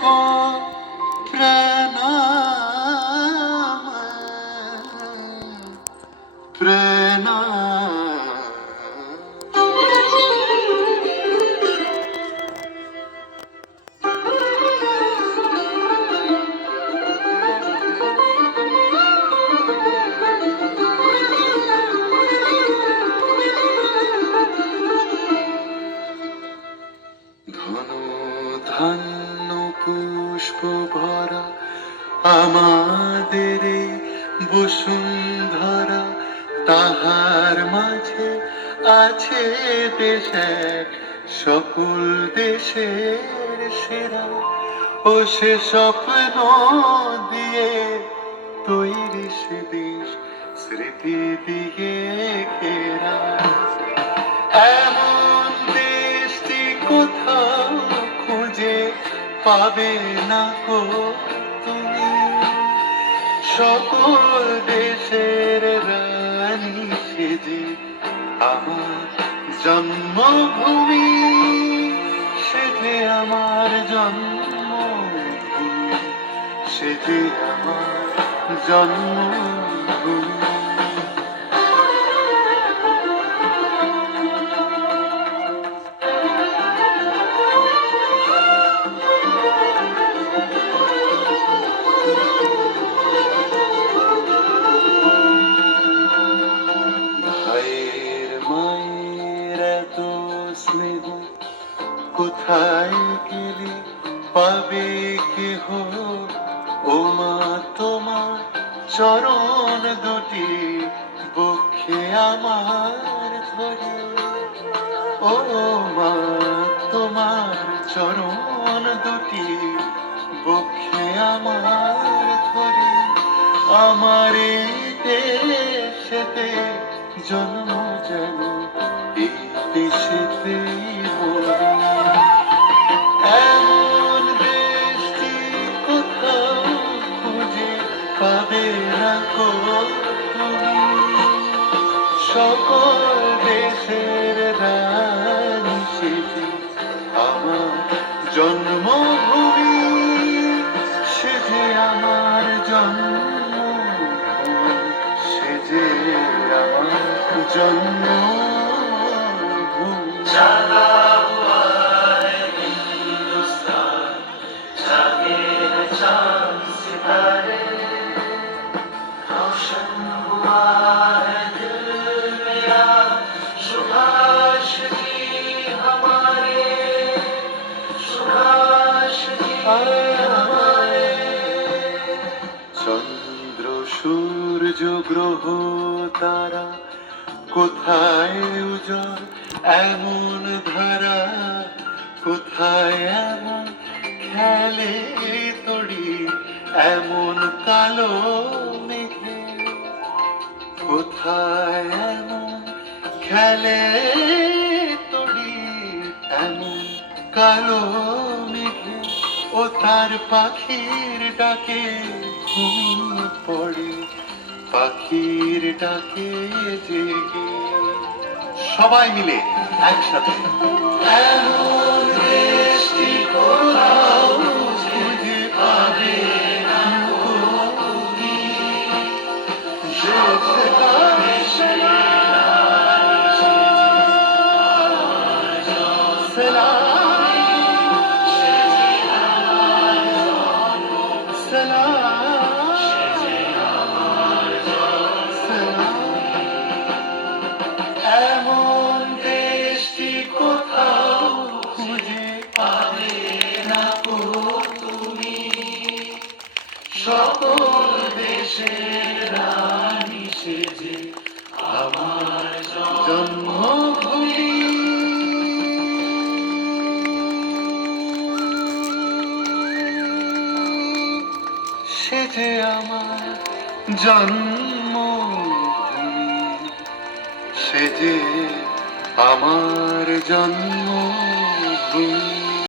को प्रणाम प्रणाम। ধন্য পুষ্প ভরা আমাদের বসুন্ধরা, তাহার মাঝে আছে দেশ এক সকল দেশের সেরা। ও সে স্বপ্ন দিয়ে তৈরি সে দেশ স্মৃতি দিয়ে ঘেরা। এমন দেশটি কোথাও খুঁজে পাবে না গো তুমি, সকল দেশের রানী সেজে আমার জন্মভূমি, সেজে আমার জন্মভূমি, সেজে আমার জন্মভূমি। স্নেহ কোথায় গেলে পাবে কেহ, ও মা তোমার চরণ দুটি বক্ষে আমার ধরে। ও মা তোমার চরণ দুটি বক্ষে আমার ধরে। আমার এই দেশেতে জন্ম যেন এই দেশেতে মরি। এমন দেশটি কোথাও খুঁজে পাবে না গো তুমি, সকল দেশের রানী সেজে আমার জন্মভূমি, সেজে আমার জন্মভূমি, সেজে আমার জন্মভূমি। চন্দ্র সূর্য গ্রহ তারা কোথায় উজ্জ্বল এমন ধারা, কোথায় এমন খেলে তড়ি এমন কালো মেঘে, কোথায় এমন খেলে তড়ি এমন কালো মেঘে। ও তার পাখির ডাকে ঘুমিয়ে পড়ে, পাখির ডাকে জেগে সবাই মিলে একসাথে। এমন দেশটি কোথাও খুঁজে পাবে না গো তুমি, এমন দেশটি কোথাও খুঁজে পাবে না গো তুমি, সকল দেশের রানী সেজে আমার জন্মভূমি, সেজে আমার জন্মভূমি, সেজে আমার জন্মভূমি।